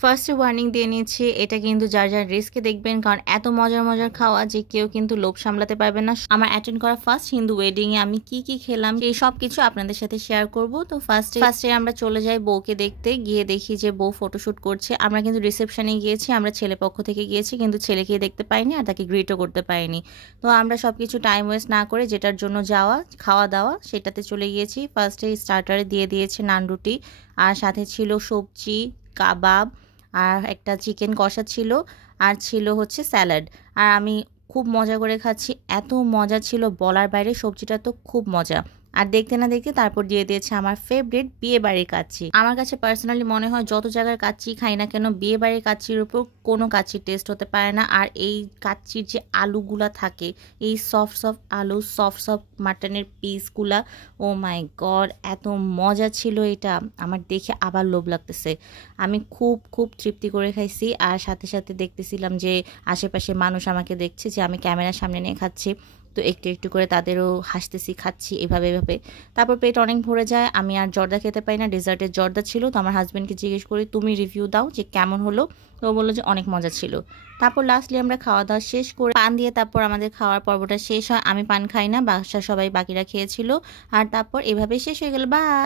ফার্স্টে ওয়ার্নিং দিয়ে নিচ্ছি, এটা কিন্তু যার যার রিস্কে দেখবেন, কারণ এত মজার মজার খাওয়া যে কেউ কিন্তু লোভ সামলাতে পারবে না। আমার অ্যাটেন্ড করা ফার্স্ট হিন্দু ওয়েডিংয়ে আমি কি কি খেলাম সেই সব কিছু আপনাদের সাথে শেয়ার করব। তো ফার্স্টে আমরা চলে যাই বউকে দেখতে, গিয়ে দেখি যে বউ ফটোশ্যুট করছে। আমরা কিন্তু রিসেপশনে গিয়েছি, আমরা ছেলে পক্ষ থেকে গিয়েছি, কিন্তু ছেলেকে দেখতে পাইনি আর তাকে গ্রিটও করতে পারিনি। তো আমরা সব কিছু টাইম ওয়েস্ট না করে যেটার জন্য যাওয়া খাওয়া দাওয়া সেটাতে চলে গিয়েছি। ফার্স্টে স্টার্টারে দিয়ে দিয়েছে নান রুটি, আর সাথে ছিল সবজি, কাবাব, আর একটা চিকেন কষা ছিল, আর ছিল হচ্ছে স্যালাড। আর আমি খুব মজা করে খাচ্ছি, এত মজা ছিল বলার বাইরে। সবজিটা তো খুব মজা। আর দেখতে না দেখতে তারপর দিয়ে দিয়েছে আমার ফেভারিট বিয়ে বাড়ির কাচ্চি। আমার কাছে পার্সোনালি মনে হয় যত জায়গার কাচ্চি খাই না কেন, বিয়ে বাড়ির কাচ্চির উপর কোনো কাচ্চির টেস্ট হতে পারে না। আর এই কাচ্চির যে আলুগুলা থাকে, এই সফট সফট আলু, সফট সফট মাটনের পিসগুলা, ও মাই গড, এত মজা ছিল এটা। আমার দেখে আবার লোভ লাগতেছে। আমি খুব খুব তৃপ্তি করে খাইছি। আর সাথে সাথে দেখতেছিলাম যে আশেপাশে মানুষ আমাকে দেখছে যে আমি ক্যামেরার সামনে নিয়ে খাচ্ছি। তো একটু একটু করে তাদেরও হাসতেছি, খাচ্ছি এভাবে এভাবে। তারপর পেট অনেক ভরে যায়, আমি আর জর্দা খেতে পাই না। ডেজার্টের জর্দা ছিল, তো আমার হাজব্যান্ডকে জিজ্ঞেস করি তুমি রিভিউ দাও যে কেমন হলো। তো ও বললো যে অনেক মজা ছিল। তারপর লাস্টলি আমরা খাওয়া দাওয়া শেষ করে পান দিয়ে তারপর আমাদের খাওয়ার পর্বটা শেষ হয়। আমি পান খাই না, বাসার সবাই বাকিরা খেয়েছিল। আর তারপর এভাবে শেষ হয়ে গেল। বাই।